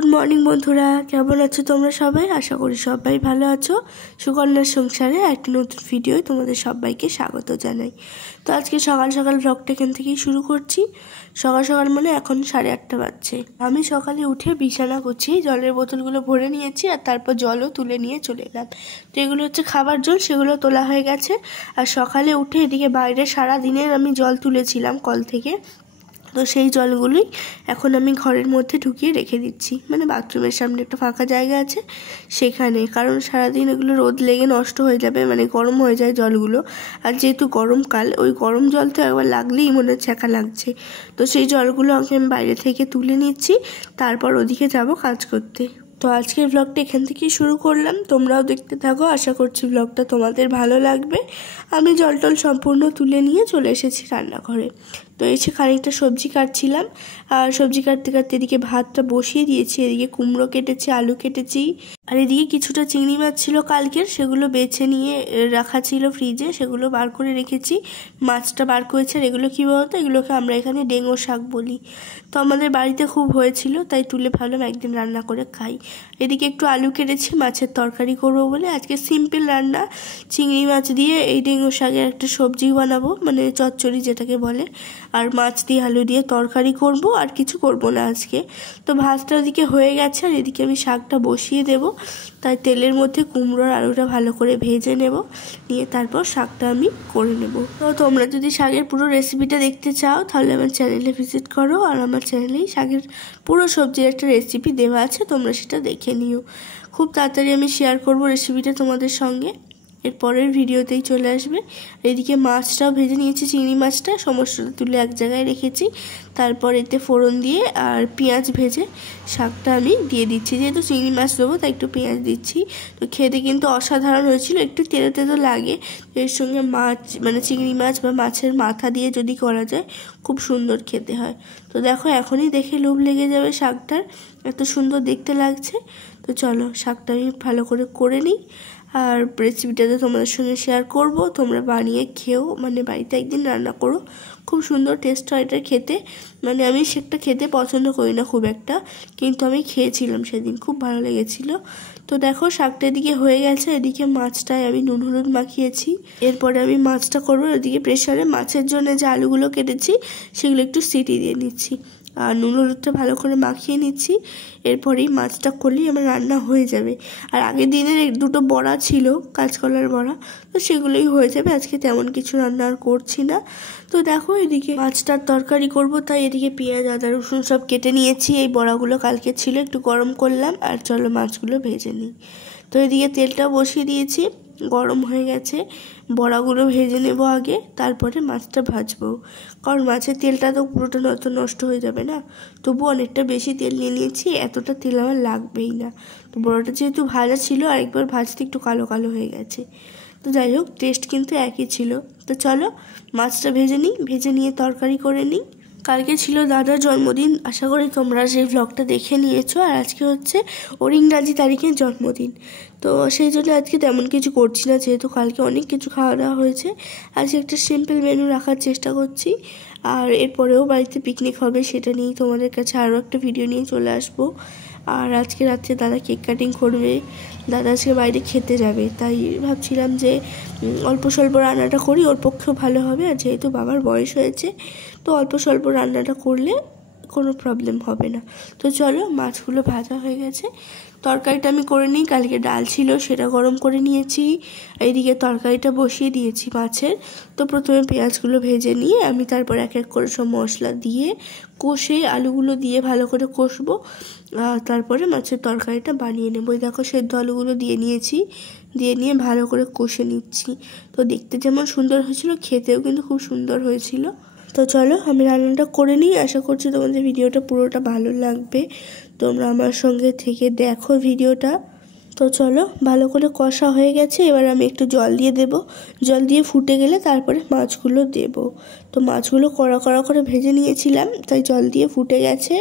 Good morning বন্ধুরা, কেমন আছো তোমরা সবাই? আশা করি সবাই ভালো আছো। সুকন্যার সংসারে একটি নতুন ভিডিও তোমাদের সবাইকে স্বাগত জানাই। তো আজকে সকাল সকাল ব্লগটা এখান থেকেই শুরু করছি। সকাল সকাল মানে এখন 8:30 বাজছে। আমি সকালে উঠে বিছানা করছি, জলের বোতলগুলো ভরে নিয়েছি আর তারপর জলও তুলে নিয়ে চলে এলাম। তো এগুলো হচ্ছে খাবার জল, সেগুলো তোলা হয়ে গেছে। আর সকালে উঠে এদিকে বাইরে সারা দিনের আমি জল তুলেছিলাম কল থেকে, তো সেই জলগুলোই এখন আমি ঘরের মধ্যে ঢুকিয়ে রেখে দিচ্ছি, মানে বাথরুমের সামনে একটা ফাঁকা জায়গা আছে সেখানে। কারণ সারাদিন এগুলো রোদ লেগে নষ্ট হয়ে যাবে, মানে গরম হয়ে যায় জলগুলো। আর যেহেতু গরমকাল, ওই গরম জল তো একবার লাগলেই মনে হচ্ছে একা লাগছে। তো সেই জলগুলো আমি বাইরে থেকে তুলে নিচ্ছি, তারপর ওদিকে যাব কাজ করতে। তো আজকের ব্লগটা এখান থেকেই শুরু করলাম, তোমরাও দেখতে থাকো। আশা করছি ব্লগটা তোমাদের ভালো লাগবে। আমি জল টল সম্পূর্ণ তুলে নিয়ে চলে এসেছি রান্নাঘরে। তো এসে খানিকটা সবজি কাটছিলাম, আর সবজি কাটতে কাটতে এদিকে ভাতটা বসিয়ে দিয়েছি। এদিকে কুমড়ো কেটেছি, আলু কেটেছি, আর এদিকে কিছুটা চিংড়ি মাছ ছিল কালকের, সেগুলো বেছে নিয়ে রাখা ছিল ফ্রিজে, সেগুলো বার করে রেখেছি। মাছটা বার করেছে। আর এগুলো কী বলতো, এগুলোকে আমরা এখানে ডেঙ্গো শাক বলি। তো আমাদের বাড়িতে খুব হয়েছিল, তাই তুলে ভাবলাম একদিন রান্না করে খাই। এদিকে একটু আলু কেটেছি, মাছের তরকারি করবো বলে। আজকে সিম্পল রান্না, চিংড়ি মাছ দিয়ে এই ডেঙ্গো শাকের একটা সবজি বানাবো, মানে চচ্চড়ি যেটাকে বলে। আর মাছ দিয়ে আলু দিয়ে তরকারি করব, আর কিছু করব না আজকে। তো ভাতটা ওদিকে হয়ে গেছে, আর এদিকে আমি শাকটা বসিয়ে দেব। তাই তেলের মধ্যে কুমড়ো আর আলুটা ভালো করে ভেজে নেব, নিয়ে তারপর শাকটা আমি করে নেব। তো তোমরা যদি শাকের পুরো রেসিপিটা দেখতে চাও তাহলে আমার চ্যানেলে ভিজিট করো, আর আমার চ্যানেলেই শাকের পুরো সবজির একটা রেসিপি দেওয়া আছে, তোমরা সেটা দেখে নিও। খুব তাড়াতাড়ি আমি শেয়ার করব রেসিপিটা তোমাদের সঙ্গে, এর পরের ভিডিওতেই চলে আসবে। এদিকে মাছটাও ভেজে নিয়েছি, চিংড়ি মাছটা সমস্তটা তুলে এক জায়গায় রেখেছি। তারপর এতে ফোড়ন দিয়ে আর পেঁয়াজ ভেজে শাকটা আমি দিয়ে দিচ্ছি। যেহেতু চিংড়ি মাছ দেবো তাই একটু পেঁয়াজ দিচ্ছি। তো খেতে কিন্তু অসাধারণ হয়েছিল, একটু তেতো তেতো লাগে। এর সঙ্গে মাছ, মানে চিংড়ি মাছ বা মাছের মাথা দিয়ে যদি করা যায় খুব সুন্দর খেতে হয়। তো দেখো, এখনই দেখে লোভ লেগে যাবে শাকটার, এত সুন্দর দেখতে লাগছে। তো চলো শাকটা আমি ভালো করে নিই, আর রেসিপিটাতে তোমাদের সঙ্গে শেয়ার করব। তোমরা বানিয়ে খেও, মানে বাড়িতে একদিন রান্না করো, খুব সুন্দর টেস্ট হয় এটা খেতে। মানে আমি সেটা খেতে পছন্দ করি না খুব একটা, কিন্তু আমি খেয়েছিলাম সেদিন, খুব ভালো লেগেছিল। তো দেখো শাকটা এদিকে হয়ে গেছে, এদিকে মাছটায় আমি নুন হলুদ মাখিয়েছি। এরপরে আমি মাছটা করবো। ওদিকে প্রেশারে মাছের জন্য যে আলুগুলো কেটেছি সেগুলো একটু সিটি দিয়ে নিচ্ছি, আর নুন হলুদটা ভালো করে মাখিয়ে নিচ্ছি। এরপরেই মাছটা করলেই আমার রান্না হয়ে যাবে। আর আগের দিনের দুটো বড়া ছিল, কাঁচকলার বড়া, তো সেগুলোই হয়ে যাবে। আজকে তেমন কিছু রান্না আর করছি না। তো দেখো এদিকে মাছটার তরকারি করব, তাই এদিকে পেঁয়াজ আদা রসুন সব কেটে নিয়েছি। এই বড়াগুলো কালকে ছিল, একটু গরম করলাম। আর চলো মাছগুলো ভেজে নিই। তো এদিকে তেলটা বসিয়ে দিয়েছি, গরম হয়ে গেছে। বড়াগুলো ভেজে নেব আগে, তারপরে মাছটা ভাজবো। কারণ মাছের তেলটা তো পুরোটা নষ্ট হয়ে যাবে না। তবু অনেকটা বেশি তেল নিয়ে নিয়েছি, এতটা তেল আমার লাগবেই না। তো বড়াটা যেহেতু ভাজা ছিল, আরেকবার ভাজতে একটু কালো কালো হয়ে গেছে। তো যাই হোক, টেস্ট কিন্তু একই ছিল। তো চলো মাছটা ভেজে নিই, ভেজে নিয়ে তরকারি করে নিই। কালকে ছিল দাদার জন্মদিন, আশা করি তোমরা সেই ভ্লগটা দেখে নিয়েছো। আর আজকে হচ্ছে ওর ইংরাজি তারিখের জন্মদিন। তো সেই জন্য আজকে তেমন কিছু করছি না, যেহেতু কালকে অনেক কিছু খাওয়া দাওয়া হয়েছে। আজকে একটা সিম্পল মেনু রাখার চেষ্টা করছি। আর এরপরেও বাড়িতে পিকনিক হবে, সেটা নিয়েই তোমাদের কাছে আরও একটা ভিডিও নিয়ে চলে আসবো। আর আজকে রাত্রে দাদা কেক কাটিং করবে, দাদা আজকে বাইরে খেতে যাবে, তাই ভাবছিলাম যে অল্প স্বল্প রান্নাটা করি, ওর পক্ষেও ভালো হবে। আর যেহেতু বাবার বয়স হয়েছে, তো অল্প স্বল্প রান্নাটা করলে কোনো প্রবলেম হবে না। তো চলো, মাছগুলো ভাজা হয়ে গেছে, তরকারিটা আমি করে নিই। কালকে ডাল ছিল, সেটা গরম করে নিয়েছি। এইদিকে তরকারিটা বসিয়ে দিয়েছি মাছের। তো প্রথমে পেঁয়াজগুলো ভেজে নিয়ে আমি তারপর এক এক করে সব মশলা দিয়ে কষে আলুগুলো দিয়ে ভালো করে কষবো। তারপরে মাছের তরকারিটা বানিয়ে নেবো। দেখো সেদ্ধ আলুগুলো দিয়ে নিয়েছি, দিয়ে নিয়ে ভালো করে কষে নিচ্ছি। তো দেখতে যেমন সুন্দর হয়েছিল, খেতেও কিন্তু খুব সুন্দর হয়েছিল। তো চলো আমি রান্নাটা করে নিই। আশা করছি তোমাদের ভিডিওটা পুরোটা ভালো লাগবে, তোমরা আমার সঙ্গে থেকে দেখো ভিডিওটা। তো চলো, ভালো করে কষা হয়ে গেছে, এবার আমি একটু জল দিয়ে দেব। জল দিয়ে ফুটে গেলে তারপরে মাছগুলো দেব। তো মাছগুলো কড়া কড়া করে ভেজে নিয়েছিলাম, তাই জল দিয়ে ফুটে গেছে।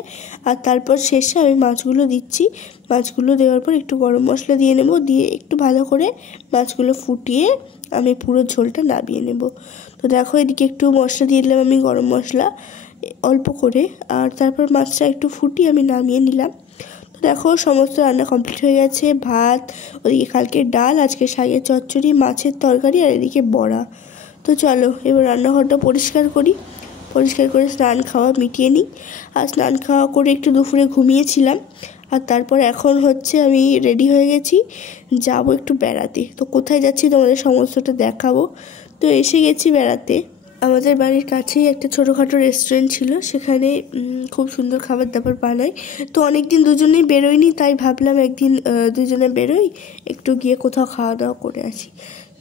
আর তারপর শেষে আমি মাছগুলো দিচ্ছি। মাছগুলো দেওয়ার পর একটু গরম মশলা দিয়ে নেব, দিয়ে একটু ভালো করে মাছগুলো ফুটিয়ে আমি পুরো ঝোলটা নামিয়ে নেব। তো দেখো এদিকে একটু মশলা দিয়ে দিলাম আমি, গরম মশলা অল্প করে। আর তারপর মাছটা একটু ফুটিয়ে আমি নামিয়ে নিলাম। তো দেখো সমস্ত রান্না কমপ্লিট হয়ে গেছে। ভাত, ওদিকে কালকে ডাল, আজকে শাকের চচ্চড়ি, মাছের তরকারি, আর এদিকে বড়া। তো চলো এবার রান্নাঘরটা পরিষ্কার করি, পরিষ্কার করে স্নান খাওয়া মিটিয়ে নিই। আর স্নান খাওয়া করে একটু দুপুরে ঘুমিয়েছিলাম। আর তারপর এখন হচ্ছে আমি রেডি হয়ে গেছি, যাব একটু বেড়াতে। তো কোথায় যাচ্ছি তোমাদের সমস্তটা দেখাবো। তো এসে গেছি বেড়াতে। আমাদের বাড়ির কাছেই একটা ছোটোখাটো রেস্টুরেন্ট ছিল, সেখানে খুব সুন্দর খাবার দাবার বানায়। তো অনেক দিন দুজনেই বেরোয়নি, তাই ভাবলাম একদিন দুজনে বেরোই, একটু গিয়ে কোথাও খাওয়া দাওয়া করে আসি।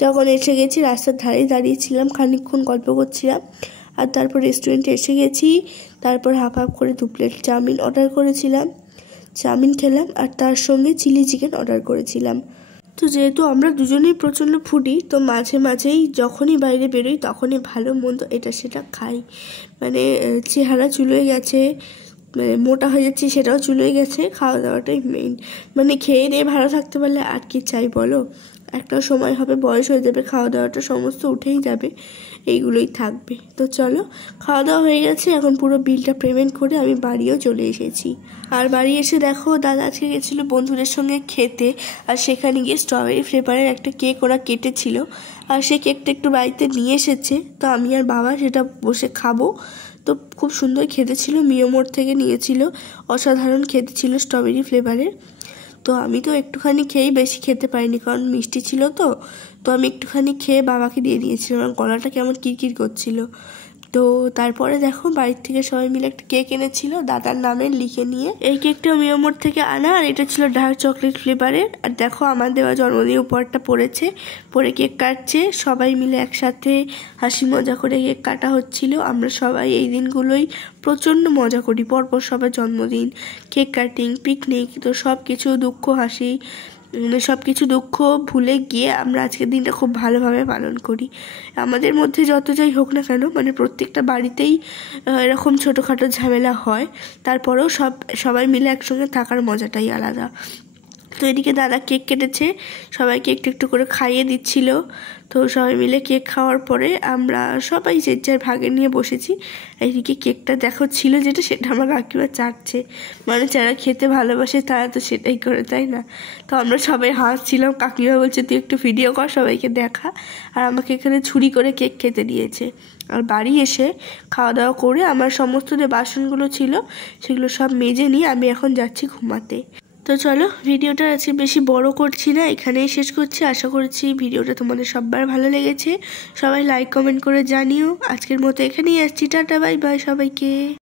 তখন এসে গেছি, রাস্তার ধারেই দাঁড়িয়েছিলাম, খানিকক্ষণ গল্প করছিলাম। আর তারপর রেস্টুরেন্টে এসে গেছি। তারপর হাফ হাফ করে 2 প্লেট চাউমিন অর্ডার করেছিলাম, চাউমিন খেলাম। আর তার সঙ্গে চিলি চিকেন অর্ডার করেছিলাম। তো যেহেতু আমরা দুজনেই প্রচণ্ড ফুডি, তো মাঝে মাঝেই যখনই বাইরে বেরোই তখনই ভালো মন্দ এটা সেটা খাই। মানে চেহারা চুলোয় গেছে, মানে মোটা হয়ে যাচ্ছি সেটাও চুলোয় গেছে, খাওয়া দাওয়াটাই মেইন। মানে খেয়ে দিয়ে ভালো থাকতে পারলে আর কি চাই বলো। একটা সময় হবে, বয়স হয়ে যাবে, খাওয়া দাওয়াটা সমস্ত উঠেই যাবে, এইগুলোই থাকবে। তো চলো, খাওয়া দাওয়া হয়ে গেছে, এখন পুরো বিলটা পেমেন্ট করে আমি বাড়িও চলে এসেছি। আর বাড়ি এসে দেখো দাদা আজকে গেছিলো বন্ধুদের সঙ্গে খেতে, আর সেখানে গিয়ে স্ট্রবেরি ফ্লেভারের একটা কেক ওরা কেটেছিল, আর সেই কেকটা একটু বাড়িতে নিয়ে এসেছে। তো আমি আর বাবা সেটা বসে খাবো। তো খুব সুন্দর খেতে ছিল, মিয়োমোর থেকে নিয়েছিল, অসাধারণ খেতে ছিল স্ট্রবেরি ফ্লেভারের। তো আমি তো একটুখানি খেয়েই, বেশি খেতে পারিনি কারণ মিষ্টি ছিল। তো আমি একটুখানি খেয়ে বাবাকে দিয়ে দিয়েছিলাম, আমার গলাটা কেমন কিরকির করছিল। তো তারপরে দেখো বাড়ির থেকে সবাই মিলে একটা কেক এনেছিল, দাদার নামে লিখে নিয়ে। এই কেকটা মিয়োমোর থেকে আনা, আর এটা ছিল ডার্ক চকলেট ফ্লেভারের। আর দেখো আমার দেওয়া জন্মদিন উপহারটা পড়েছে, পরে কেক কাটছে সবাই মিলে একসাথে, হাসি মজা করে কেক কাটা হচ্ছিল। আমরা সবাই এই দিনগুলোই প্রচণ্ড মজা করি, পরপর সবার জন্মদিন, কেক কাটিং, পিকনিক। তো সব কিছু দুঃখ হাসি, সব কিছু দুঃখ ভুলে গিয়ে আমরা আজকের দিনটা খুব ভালোভাবে পালন করি। আমাদের মধ্যে যত যাই হোক না কেন, মানে প্রত্যেকটা বাড়িতেই এরকম ছোটোখাটো ঝামেলা হয়, তারপরেও সবাই মিলে একসঙ্গে থাকার মজাটাই আলাদা। তো এদিকে দাদা কেক কেটেছে, সবাইকে একটু একটু করে খাইয়ে দিচ্ছিল। তো সবাই মিলে কেক খাওয়ার পরে আমরা সবাই যে যার ভাগে নিয়ে বসেছি। এইদিকে কেকটা দেখো ছিল যেটা, সেটা আমার কাকিমা চাটছে। মানে যারা খেতে ভালোবাসে তারা তো সেটাই করে, তাই না? তো আমরা সবাই হাসছিলাম, কাকিমা বলছে তুই একটু ভিডিও কর, সবাইকে দেখা। আর আমাকে এখানে ছুরি করে কেক খেতে দিয়েছে। আর বাড়ি এসে খাওয়া দাওয়া করে আমার সমস্ত যে বাসনগুলো ছিল সেগুলো সব মেজে নিয়ে আমি এখন যাচ্ছি ঘুমাতে। তো চলো ভিডিওটা আজকে বেশি বড় করছি না, এখানেই শেষ করছি। আশা করছি ভিডিওটা তোমাদের সবার ভালো লেগেছে। সবাই লাইক কমেন্ট করে জানিও। আজকের মতো এখানেই আসছি, টাটা বাই বাই সবাইকে।